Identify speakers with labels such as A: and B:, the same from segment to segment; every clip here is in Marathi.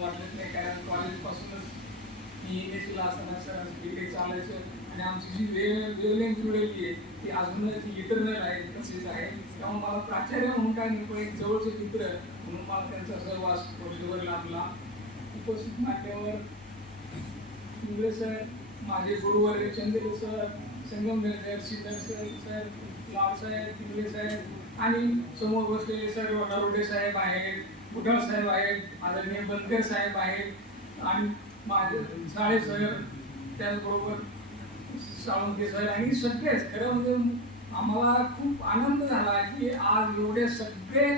A: वाटत नाही कारण कॉलेजपासूनच मी एम एस असताना सर डिग्री चालायचं. आणि आमची जी वेळ वेवलेंथ जुळलेली आहे ती अजूनच इटरनल आहे तसेच आहे. त्यामुळे मला प्राचार्य म्हणून काय नाही पण एक जवळचे मित्र म्हणून मला त्यांचा सहवास वर्षभर लाभला. उपस्थित मान्यवर इंग्रे सर माझे गुरुवर्य चंद्र सर संगमनेर सर सिद्धर सर सर लाल साहेब इंगळे साहेब आणि समोर बसलेले सर नरोडे साहेब आहेत. बुढाळ साहेब आहेत आदरणीय बनकर साहेब आहेत आणि माझे साळे सर त्याचबरोबर साळुंके सर आणि सगळेच खरं म्हणजे आम्हाला खूप आनंद झाला की आज एवढे सगळे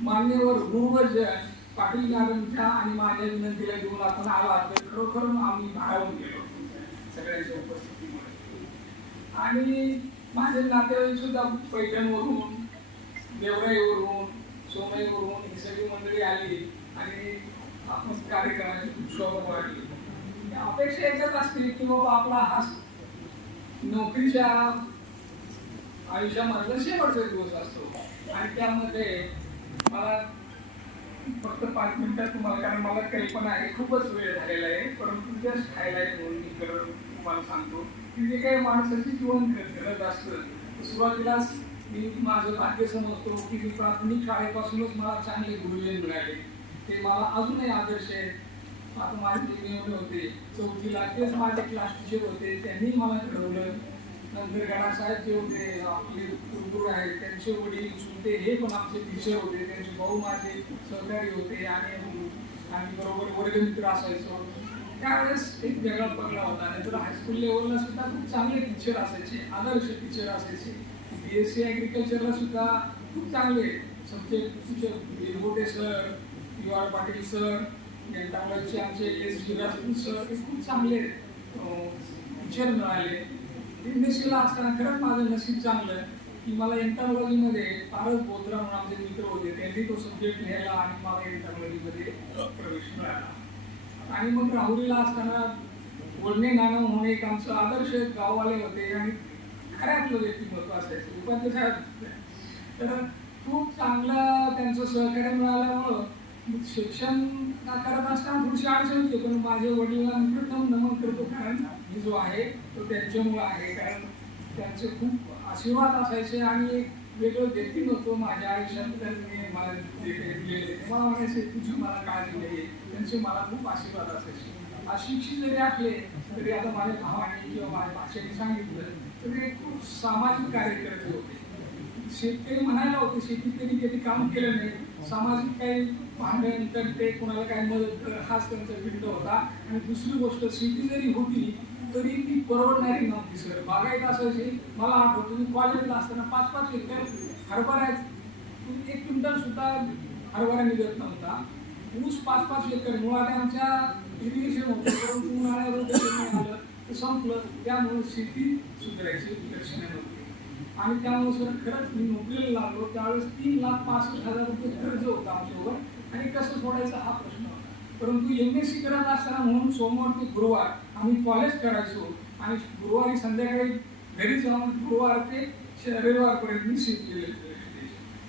A: मान्यवर गुरुवर्ज पाटील मॅडमच्या आणि माझ्या विनंतीला घेऊन आपण आला तर खरोखर आम्ही भारावून गेलो सगळ्यांच्या उपस्थितीमुळे आणि माझे नातेवाईक सुद्धा पैठणवरून देवराईवरून सोमईवरून ही सगळी मंडळी आली आणि आपण कार्यक्रमाची खूप शोभा वाढली अपेक्षा याच्यात असते की बाबा आपला हा नोकरीच्या आयुष्यामधला शेवटचा दिवस असतो. आणि त्यामध्ये मला फक्त पाच मिनिटात तुम्हाला कारण मला कल्पना आहे खूपच वेळ झालेला आहे. परंतु जस्ट हायलाईट म्हणून मी करत तुम्हाला सांगतो की जे काही माणसाची जीवन करत असतं तर सुरुवातीलाच मी माझं भाग्य समजतो की मी प्राथमिक शाळेपासूनच मला चांगले गुरुजन मिळाले. ते मला अजूनही आदर्श आहेत. आता माझे जे होते चौथीला तेच माझे क्लास टीचर होते त्यांनी मला घडवलं. नंतर गणासाहेब जे होते आपले गुरु आहेत त्यांचे वडील चुलते हे पण आमचे टीचर होते त्यांचे भाऊ माझे सहकारी होते आणि आणि बरोबर वर्गमित्र असायचो. त्यावेळेस एक वेगळा पगडा होता. नंतर हायस्कूल लेवलला सुद्धा खूप चांगले टीचर असायचे आदर्श टीचर असायचे. बी एस सी ॲग्रिकल्चरला सुद्धा खूप चांगले subject teacher sir U R Patil sir यंटावळचे आमचे एस जी सर हे खूप चांगले टीचर मिळाले. एम एस सीला असताना खरंच माझं नशीब चांगलं की मला एंटामॉलॉजीमध्ये पारस बोत्रा म्हणून आमचे मित्र होते. त्यांनी तो सब्जेक्ट लिहायला आणि मला इंटरलॉजीमध्ये प्रवेश मिळाला. आणि मग राहुरीला असताना बोलणे गाणं म्हणून एक आमचं आदर्श गाववाले होते आणि खऱ्यातलं व्यक्तिमत्व असायचं उपाध्याय साहेब तर खूप चांगलं त्यांचं सहकार्य मिळाल्यामुळं शिक्षण करत असताना थोडीशी अडचण होती पण माझे वडिलांना प्रथम नमन करतो. कारण मी जो आहे तो त्यांच्यामुळं आहे. कारण त्यांचे खूप आशीर्वाद असायचे आणि एक वेगळं व्यक्तिमत्व माझ्या आयुष्यात त्यांनी मला दिलेले मला म्हणायचे तुझी मला काळजी नाही त्यांचे मला खूप आशीर्वाद असायचे. अशिक्षित जरी असले तरी आता माझ्या भावाने किंवा माझ्या भाषेने सांगितलं तुम्ही खूप सामाजिक कार्यकर्ते होते. शेतकरी म्हणायला होते शेतीत त्यांनी कधी काम केलं नाही. सामाजिक काही भांडण तर ते कोणाला काही मदत कर हाच त्यांचा बिंदू होता. आणि दुसरी गोष्ट शेती जरी होती तरी ती परवडणारी नव्हती सर. बागायत असायची. मला आठवतं मी कॉलेजला असताना पाच पाच एकर हरभरा एक क्विंटल सुद्धा हरभरा निघत नव्हता. ऊस पाच पाच एकर. मुळात आमच्या इरिगेशन होतं परंतु उन्हाळ्यावर ते संपलं त्यामुळे शेती सुधारायची लक्षणे आणि त्यामुळे सर खरंच मी नोकरीला लागलो त्यावेळेस तीन लाख पासष्ट हजार रुपये कर्ज होता आमच्यावर. आणि कसं सोडायचा हा प्रश्न होता. परंतु एम एस सी करत असताना म्हणून सोमवार ते गुरुवार आम्ही कॉलेज करायचो. आणि गुरुवारी संध्याकाळी घरी जाऊन गुरुवार ते रविवारपर्यंत मी शेती केलेली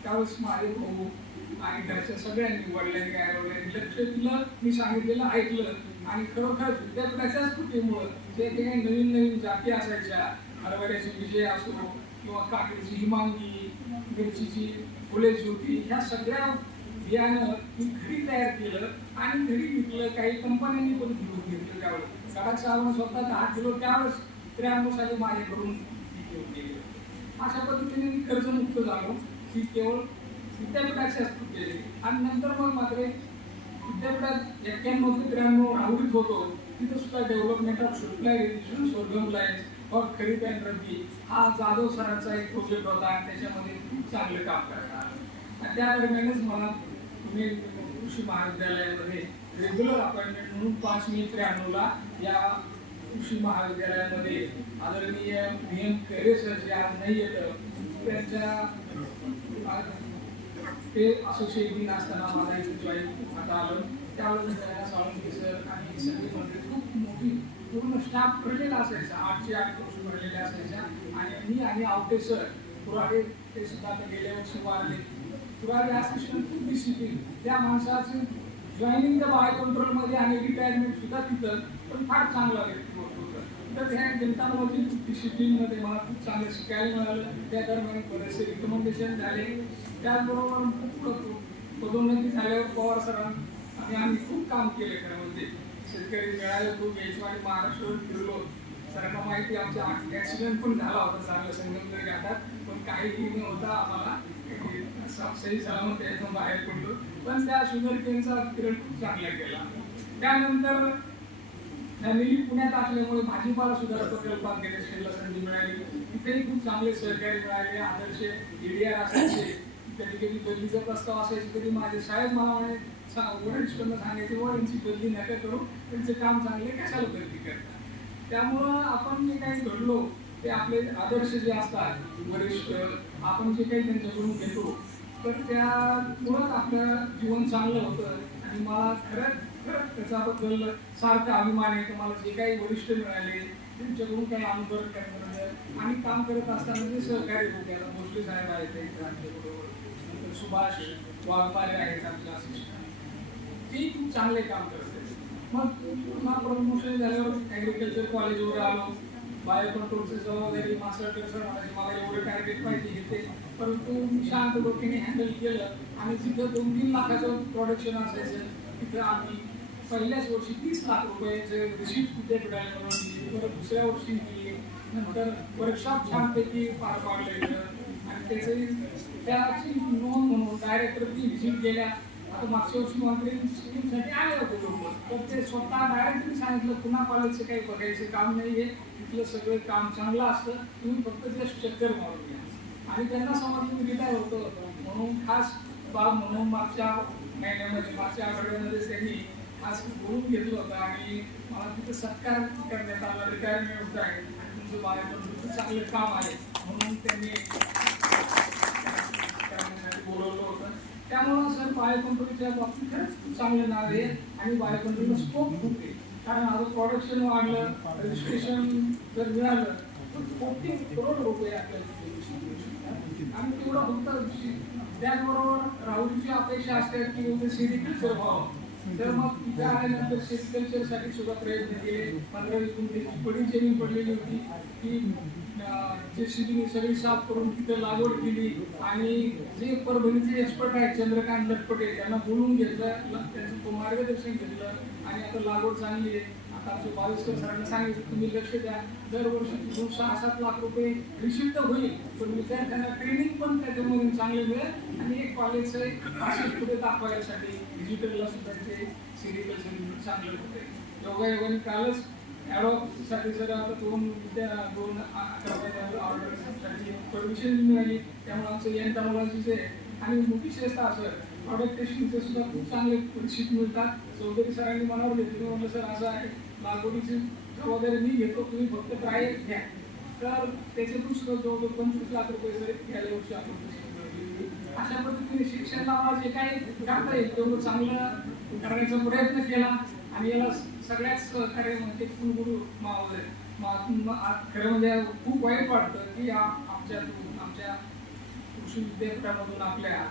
A: त्यावेळेस माझे भाऊ आणि घरच्या सगळ्यांनी वडिलांनी आई वडिलांनी लक्ष दिलं मी सांगितलेलं ऐकलं. आणि खरोखर विद्यापीठाच्याच कृतीमुळं जे काही नवीन नवीन जाती असायच्या हरभऱ्याची विजय असो किंवा काकडीची हिमांगी मिरचीची फुले ज्योती ह्या सगळ्या बियाणं मी घरी तयार केलं आणि घरी विकलं काही कंपन्यांनी पण घेऊन घेतलं त्यावेळेस. सडक साबण स्वतः दहा किलो त्यावेळेस त्र्याण्णव साली माझ्याकडून घेऊन गेले. अशा पद्धतीने मी कर्जमुक्त झालो. की केवळ विद्यापीठाची केली आणि नंतर मग मात्र विद्यापीठात एक्क्याण्णव ते त्र्याण्णव आवडीत होतो तिथं सुद्धा डेव्हलपमेंट ऑफ सुप्लायझेशन सोडून लाईन्स और खरीद अँड रब्बी हा जाधव सरांचा एक प्रोजेक्ट होता आणि त्याच्यामध्ये खूप चांगलं काम करता आणि त्या दरम्यानच मला तुम्ही कृषी महाविद्यालयामध्ये रेग्युलर अपॉइंटमेंट म्हणून पाच मे त्र्याण्णवला या कृषी महाविद्यालयामध्ये आदरणीय व्ही एम सर जे आज नाही येतं त्यांच्या ते असोसिएट डीन असताना मला इथे जॉईन आता आलं. त्यावेळेस त्यांना साळुंके सर आणि सगळी मंडळी खूप मोठी पूर्ण स्टाफ भरलेला असायचा. आठशे आठ कोर्स भरलेले असायच्या. आणि मी आणि आवटे सर पुराडे ते सुद्धा आता गेल्या वर्षी वाढले. पुराडे असिस्टंट खूप डिसिप्लिन त्या माणसाचं जॉईनिंग द बाय कंट्रोलमध्ये आणि रिटायरमेंट सुद्धा तिथं पण फार चांगला व्यक्तिमत्व होतं. तर ह्या जनतामध्ये डिसिप्लिनमध्ये मला खूप चांगलं शिकायला मिळालं. त्या दरम्यान बरेचसे रिकमेंडेशन झाले. त्याचबरोबर पुढं पदोन्नती झाल्यावर पवार सरांनी आणि आम्ही खूप काम केले खरं म्हणजे. शेतकरी मिळाले खूप यायचो महाराष्ट्रवर फिरलो. सरांना माहिती आमच्या ॲक्सिडेंट पण झाला होता चांगलं संगमनेर घाटात. पण काहीही न होता आम्हाला सही सलामत यातून बाहेर पडलो. पण त्या शुगर केनचा किरण खूप चांगला केला. त्यानंतर फॅमिली पुण्यात असल्यामुळे भाजीपाला सुधार प्रकल्पात गेले संधी मिळाली. तिथेही खूप चांगले सहकारी मिळाले आदर्श एरिया असायचे. कधी कधी बदलीचा प्रस्ताव असायचा कधी माझे साहेब मला म्हणे सा- सांगायचे वडिलांची बदली नका करू त्यांचे काम चांगले कशाला बदली करतात त्यामुळं आपण जे काही घडलो ते आपले आदर्श जे असतात वरिष्ठ आपण जे काही त्यांच्याकडून घेतो तर त्यामुळंच आपलं जीवन चांगलं होतं. आणि मला खरंच खरंच त्याच्याबद्दल सारखा अभिमान आहे तुम्हाला मला जे काही वरिष्ठ मिळाले त्यांच्याकडून काही अनुकरण करण्याबद्दल आणि काम करत असताना जे सहकारी होते आता भोसले साहेब आहेत त्यांच्याबरोबर सुभाष वाघमारे आहेत आपले ते खूप चांगले काम करत. आहेत मग पुन्हा प्रमोशन झाल्यावर ॲग्रिकल्चर कॉलेजवर आलो. बायो कंट्रोलचे जबाबदारी मास्टर क्लासर म्हणायची मला एवढं टार्गेट पाहिजे घेते परंतु शांत डोक्याने हँडल केलं. आणि जिथं दोन तीन लाखाचं प्रोडक्शन असायचं. तिथं आम्ही पहिल्याच वर्षी तीस लाख रुपयाचे रिसिप्ट विद्यापीठाला मिळवून दिली परत दुसऱ्या वर्षी दिली. नंतर वर्कशॉप छानपैकी पार पाडलं गेलं त्याची नोंद म्हणून डायरेक्टर ती व्हिजिट गेल्या. आता मागच्या वर्षी मंत्री आले होते लोक तर ते स्वतः डायरेक्टली सांगितलं पुन्हा कॉलेजचं काही बघायचं काम नाही आहे तिथलं सगळं काम चांगलं असतं. तुम्ही फक्त जस्ट चक्कर मारून घ्या. आणि त्यांना समजलं रिटायर होतं. म्हणून खास बाब म्हणून मागच्या महिन्यामध्ये मागच्या आठवड्यामध्ये त्यांनी खास बोलून घेतलं होतं. आणि मला तिथं सत्कार करण्यात आला रिटायरमेंट होत आहे. आणि तुमचं बाळाचं चांगलं काम आहे. म्हणून त्यांनी त्यामुळं सर बायोकंट्रोलच्या बाबतीत खरंच चांगलं नाव आहे आणि बायोकंट्रोलला स्कोप खूप आहे. कारण आता प्रोडक्शन वाढलं रजिस्ट्रेशन जर मिळालं तर कोटी करोड रुपये आपल्याला आणि तेवढं फक्त त्याचबरोबर राहुलची अपेक्षा असते की उद्या व्हावं तर मग तिथे आल्यानंतर सेरिकल्चरसाठी सुद्धा प्रयत्न केले. पंधरा वीस गुंठेची पडी जमीन पडलेली होती. की जे शिबिनी सगळी साफ करून तिथे लागवड केली. आणि जे परभणीचे एक्सपर्ट आहेत चंद्रकांत लटपटे त्यांना बोलून घेतलं. त्यांचं तो मार्गदर्शन घेतलं. आणि आता लागवड चांगली आहे. आता आमचे बावीसकर सरांना सांगितलं तुम्ही लक्ष द्या. दरवर्षी तिथून सहा सात लाख रुपये रिसिप्ट होईल. पण विद्यार्थ्यांना ट्रेनिंग पण त्याच्यामधून चांगले मिळेल. आणि एक कॉलेज असं पुढे दाखवायसाठी डिजिटलला सुद्धा ते सिरिकल्चर चांगलं होते. योगायोगाने कालच ॲडॉपसाठी जर आता दोन विद्या दोन ऑर्डरसाठी परमिशन मिळाली. त्यामुळे आमचं यंत्रा मुलांचे आणि विशेषतः असं प्रॉडक्ट टेस्टिंगचे सुद्धा खूप चांगले परीक्षित मिळतात. चौधरी सरांनी मनावर घेतलं म्हटलं सर असं आहे लागवडीची जबाबदारी मी घेतो तुम्ही फक्त ट्राय घ्या. तर त्याच्यातून सुद्धा जवळजवळ पंचवीस लाख रुपये जर गेल्या वर्षी आपण. अशा पद्धतीने शिक्षणाला मला जे काही करता येईल तेवढं चांगलं करण्याचा प्रयत्न केला आणि याला सगळ्याच सहकार्य म्हणजे कुलगुरू मावले. मा- खरं म्हणजे खूप वाईट वाटतं की आ- आमच्यातून आमच्या कृषी विद्यापीठामधून आपल्या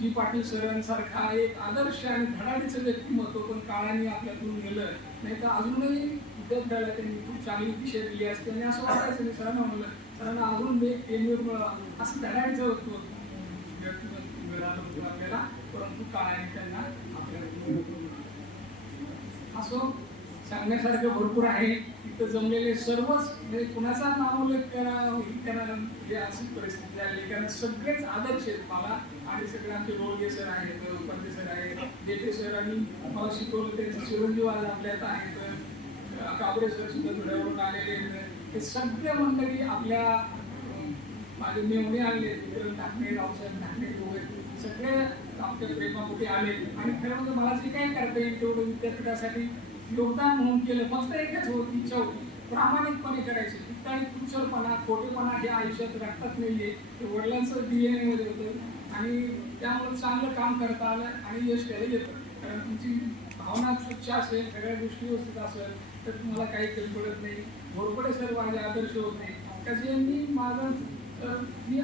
A: जी पाटील सरांसारखा एक आदर्श आणि धडाडीचं व्यक्तिमत्व पण काळाने आपल्यातून गेलं नाही तर अजूनही विद्यापीठाला त्यांनी खूप चांगली दिशा दिली असते. आणि असं वाटायचं सरांना म्हणलं सरांना अजून एक एम असं धडाडीचं व्यक्तिमत्व. होतं आपल्याला परंतु काळाने त्यांना आपल्याला असो सांगण्यासारखं भरपूर आहे. तिथं जमलेले सर्वच म्हणजे कुणाचा नामोल्लेख करा करा म्हणजे अशी परिस्थिती झाली. कारण सगळेच आदर्श आहेत. मला आणि सगळे आमचे रोडगे सर आहेत उपाध्ये सर आहेत जेटे सरांनी मला शिकवलं त्यांचे चिरंजीवाज आपल्यात आहेत. काबरे सर सुद्धा धुळ्यावरून आलेले आहेत. हे सगळे मंडळी आपल्या माझे मेवणे आले विक्रम ठाकणे रावसाहेब ठाकणे दोघे. सगळे आमच्या प्रेमापोटी आले आणि खरं म्हणजे मला जे काय करता येईल तेवढं विद्यापीठासाठी योगदान म्हणून केलं. फक्त एकच होती इच्छा होती प्रामाणिकपणे करायची. फक्त आणि कुचलपणा खोटेपणा हे आयुष्यात रक्तात नाहीये. ते वडिलांचं डी एन एमध्ये होतं. आणि त्यामुळे चांगलं काम करता आलं आणि यश त्याला येतं. कारण तुमची भावना स्वच्छ असेल सगळ्या गोष्टी व्यवस्थित असेल तर तुम्हाला काही कमी पडत नाही. घोरपडे सर माझे आदर्श होते का जे मी माझं तर मी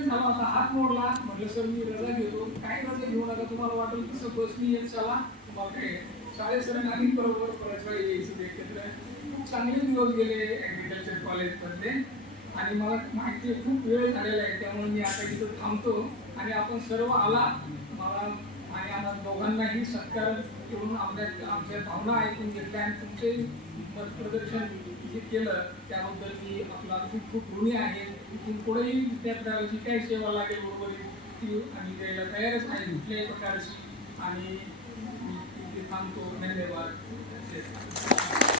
A: ऍक्सिडेंट झाला होता हात मोडला. म्हटलं सर मी रजा घेतो. काय रजा घेऊ नका तुम्हाला वाटेल तसं मी येत चला. तुम्हाला काय शाळेत सर नवीन बरोबर परत वेळी एकत्र. खूप चांगले दिवस गेले ॲग्रिकल्चर कॉलेजमधले आणि मला माहिती खूप वेळ झालेला आहे त्यामुळे मी आता तिथं थांबतो. आणि आपण सर्व आला मला आणि आम्हा दोघांनाही सत्कार करून आमच्या आमच्या भावना ऐकून घेतल्या आणि तुमचे प्रदर्शन जे केलं त्याबद्दल मी आपला खूप खूप ऋणी आहे. इथून पुढेही विद्यार्थ्याला काय काही सेवा लागेल बरोबर ती आम्ही द्यायला तयारच आहे. कुठल्याही प्रकारची. आणि मी थांबतो. धन्यवाद.